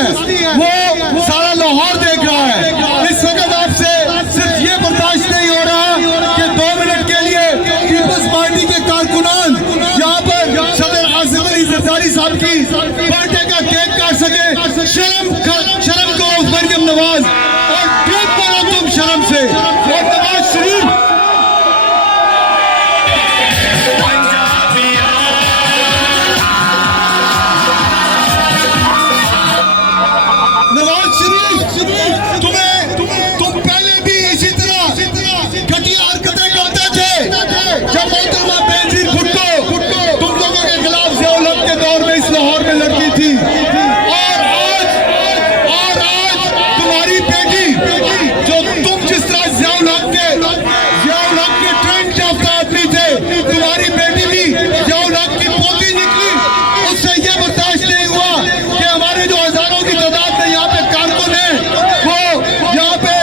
वो सारा लाहौर देख रहा है। इस वक्त आपसे सिर्फ ये बर्दाश्त नहीं हो रहा कि 2 मिनट के लिए पीपल्स पार्टी के कारकुनान यहाँ पर सदर आसिफ अली जरदारी साहब की बर्थडे का केक काट सके। शर्म करो मरियम नवाज, और ट्वीट करो तुम शर्म से। और नवाज शरीफ तुम पहले भी इसी तरह घटिया हरकतें करते थे। जब मोहतरमा बेनजीर भुट्टो तुम लोगों के खिलाफ ज़ियाउल हक के दौर में इस लाहौर में लड़ती थी, और आज तुम्हारी बेटी, जो तुम जिस तरह ज़ियाउल हक के ट्रेंड याफ्ता आदमी थे, तुम्हारी बेटी भी ज़ियाउल हक की पोती निकली। उससे ये बर्दाश्त नहीं हुआ कि हमारे जो हजारों की तादाद में यहाँ पे कारकुन है वो यहाँ पे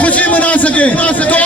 खुशी मना सके। तो